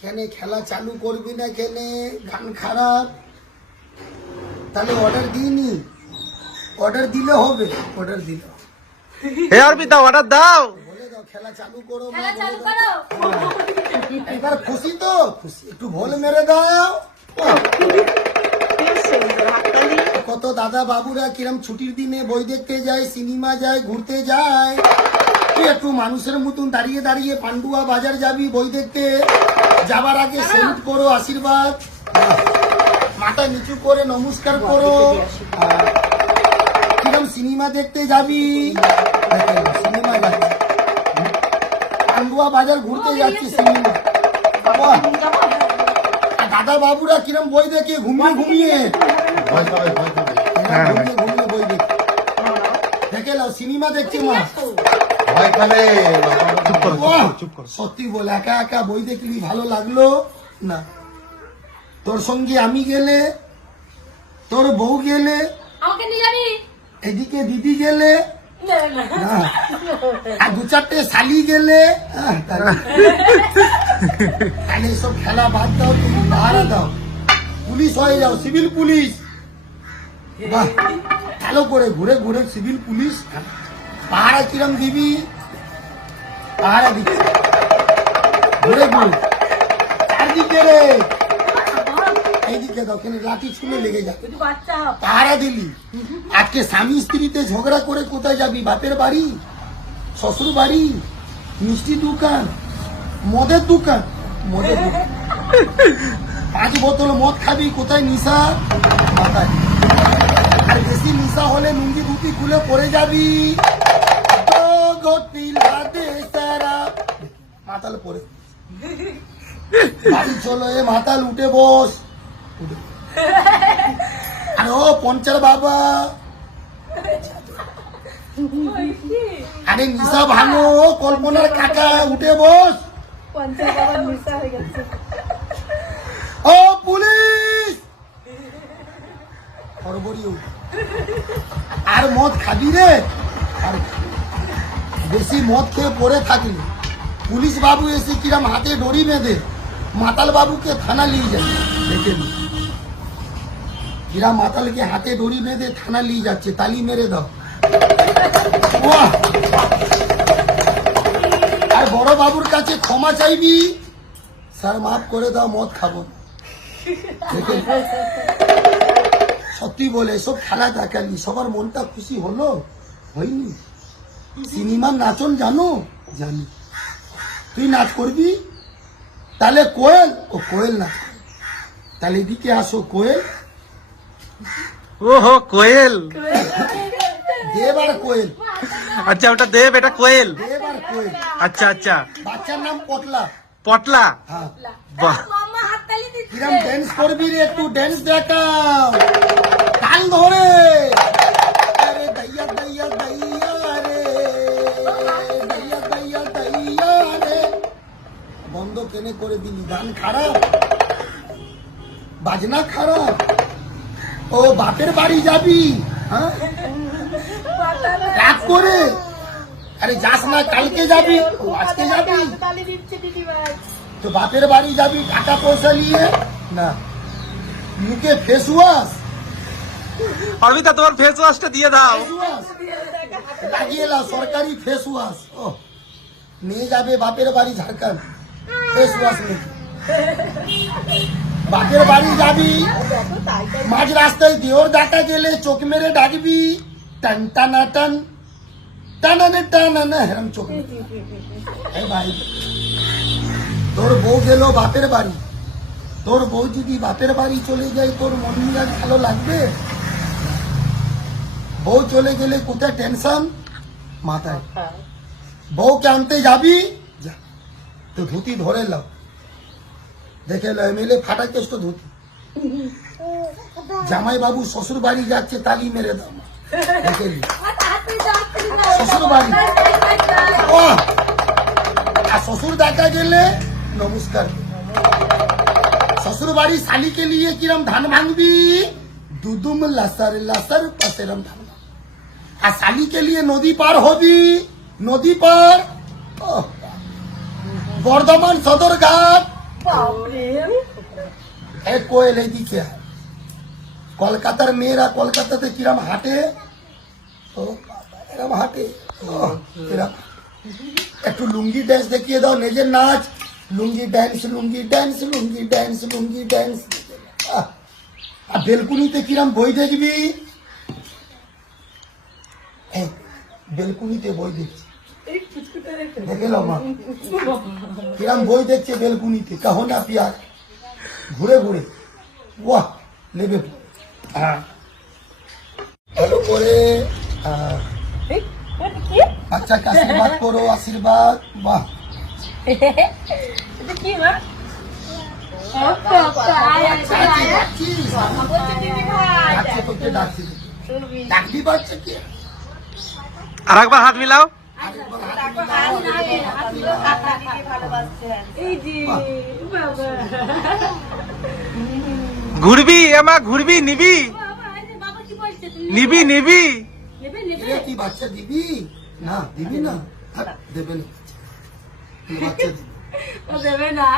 কেন খেলা চালু করবি না কেন? গান খারাপ, তাহলে অর্ডার দিইনি, অর্ডার দিলে হবে, অর্ডার দিলে হে অর্পিতা অর্ডার দাও। বলে দাও খেলা চালু করো মা, এবার খুশি তো? খুশি, একটু ভোল মেরে দাও। কত দাদা বাবুরা কিরম ছুটির দিনে বই দেখতে যায়, সিনেমা যায়, ঘুরতে যায়, তুই একটু মানুষের মতন দাঁড়িয়ে দাঁড়িয়ে পান্ডুয়া বাজার যাবি বই দেখতে, যাবার আগে সেলুট করো, আশীর্বাদ, মাথা নিচু করে নমস্কার করো। কিরম সিনেমা দেখতে যাবি, সিনেমা যাবি, পান্ডুয়া বাজার ঘুরতে যাচ্ছি, সিনেমা। দাদা বাবুরা কিরম বই দেখে ঘুমিয়ে ঘুমিয়ে ঘুমিয়ে বই দেখে, দেখে নাও সিনেমা দেখছে মা। সত্যি বল, একা একা বই দেখলি ভালো লাগলো না? তোর সঙ্গে আমি গেলে, তোর বউ গেলে, এদিকে দিদি গেলে, আর দু চারটে শালি গেলে, তাহলে সব খেলা বাদ দাও, তুমি পাহারা দাও, পুলিশ হয়ে যাও, সিভিল পুলিশ। বাহ, ভালো করে ঘুরে ঘুরে সিভিল পুলিশ পাহারা কিরম দিবি, পাহারা দিচ্ছি ঘুরে ঘুরে চারদিকে রে, এইদিকে দাও, কেন লাঠি ছুলে লেগে যাবে, পাহারা দিলি। আজকে স্বামী স্ত্রীতে ঝগড়া করে কোথায় যাবি? বাপের বাড়ি, শ্বশুর বাড়ি, মিষ্টি দোকান, মদের দোকান, মদের দোকান, 5 বোতল মদ খাবি, কোথায় নিশা? মাথায়। আর বেশি নিশা হলে লুঙ্গি ধুতি খুলে পড়ে যাবি, মাতাল পরে বাড়ি চলো, এ মাতাল উঠে বস। আর ও পঞ্চার বাবা, আরে নিশা ভাঙো, কল্পনার কাকা উঠে বস। ও পুলিশ, আর মদ খাবি রে? আর বেশি মদ খেয়ে পড়ে থাকলি, পুলিশ বাবু এসে কিরম হাতে দড়ি বেঁধে মাতাল বাবুকে থানা নিয়ে যায়, দেখে নি কিরা মাতালকে হাতে দড়ি বেঁধে থানা নিয়ে যাচ্ছে, তালি মেরে দাও। আর বড় বাবুর কাছে ক্ষমা চাইবি, স্যার মাফ করে দাও, মদ খাবো না। দেখে সত্যি বলে এসব খেলা দেখালি, সবার মনটা খুশি হলো? হয়নি। সিনেমার নাচন জানো? জানি। তুই নাচ করবি? তাহলে কোয়েল, ও কোয়েল নাচ, তাহলে এদিকে আসো কোয়েল। ওহো কোয়েল, দেব আর কোয়েল। আচ্ছা ওটা দেব, এটা কোয়েল। দেব আর কোয়েল, আচ্ছা আচ্ছা। বাচ্চার নাম পটলা। পটলা, হ্যাঁ। বাহ, কিরম ড্যান্স করবি রে? একটু ড্যান্স দেখাও, তাল ধরে। আরে দইয়া দইয়া দইয়া রে, দইয়া দইয়া দইয়া রে। বন্ধ কেনে করে দিলি? গান খারাপ, বাজনা খারাপ। ও বাপের বাড়ি যাবি? হ্যাঁ, রাগ করে। আরে যাস না, কালকে যাবি, ও আজকে যাবি তো বাপের বাড়ি যাবি টাকা পয়সা নিয়ে না, মুখে ফেস ওয়াশ, অর্পিতা তোমার ফেস ওয়াশটা দিয়ে দাও। লাগিয়ে নাও, সরকারি ফেস ওয়াশ। ও নিয়ে যাবে বাপের বাড়ি ঝাড়খণ্ড, ফেস ওয়াশ নিয়ে বাপের বাড়ি যাবি, মাঝ রাস্তায় দেওর দেখা গেলে চোখ মেরে ডাকবি, টান টানা টান টানানে টানানা, হেরম চোখ মেরে। ভাই তোর বউ গেল বাপের বাড়ি, তোর বউ যদি বাপের বাড়ি চলে যায়, তোর মন মেজাজ ভালো লাগবে? বউ চলে গেলে কোথায় টেনশন মাথায়। বউকে আনতে যাবি, যা, তো ধুতি ধরে লাও, দেখে লো এমএলএ ফাটা কেষ্ট ধুতি। জামাই বাবু শ্বশুর বাড়ি যাচ্ছে, তালি মেরে দাও, দেখে লি শ্বশুর বাড়ি। আর শ্বশুর দেখা গেলে নমস্কার। শ্বশুর বাড়ি শালিকে নিয়ে কিরম ধান ভাঙবি, দুদুম লাসার লাসার পাশেরম ধান। আর শালিকে নিয়ে নদী পার হবি, নদী পার বর্ধমান সদরঘাট বাপরে এ কোয়েল এইদিকে আয়। কলকাতার মেয়েরা কলকাতাতে কিরম হাঁটে, ও বাবা, এরম হাঁটে, ও, এরম। একটু লুঙ্গি ড্যান্স দেখিয়ে দাও, নিজের নাচ। লুঙ্গি ড্যান্স, লুঙ্গি ড্যান্স, লুঙ্গি ড্যান্স, লুঙ্গি ড্যান্স। আহ, আর বেলকুনিতে কিরম বই দেখবি, এই, বেলকুনিতে বই দেখছি, এই কুচকুটা রেখে দেখে লো মা কিরম বই দেখছে বেলকুনিতে, কাহো না পিয়ার, ঘুরে ঘুরে, বাহ নেবে। হ্যাঁ, ভালো করে এই, এটা কি বাচ্চাকে আশীর্বাদ করো, আশীর্বাদ, বাহ। এটা কি মা ডাকছে তোকে, ডাকছে তোকে। ডাকবি বাচ্চাকে, আর একবার হাত মিলাও। এই যে বাবা ঘুরবি আমা, ঘুরবি, নিবি বাবা কি বলছে তুমি নিবি নিবি। নেবে নেবে এরে কি বাচ্চা দিবি না, দিবি না, আর দেবে না, বাচ্চা দিবি। ও দেবে না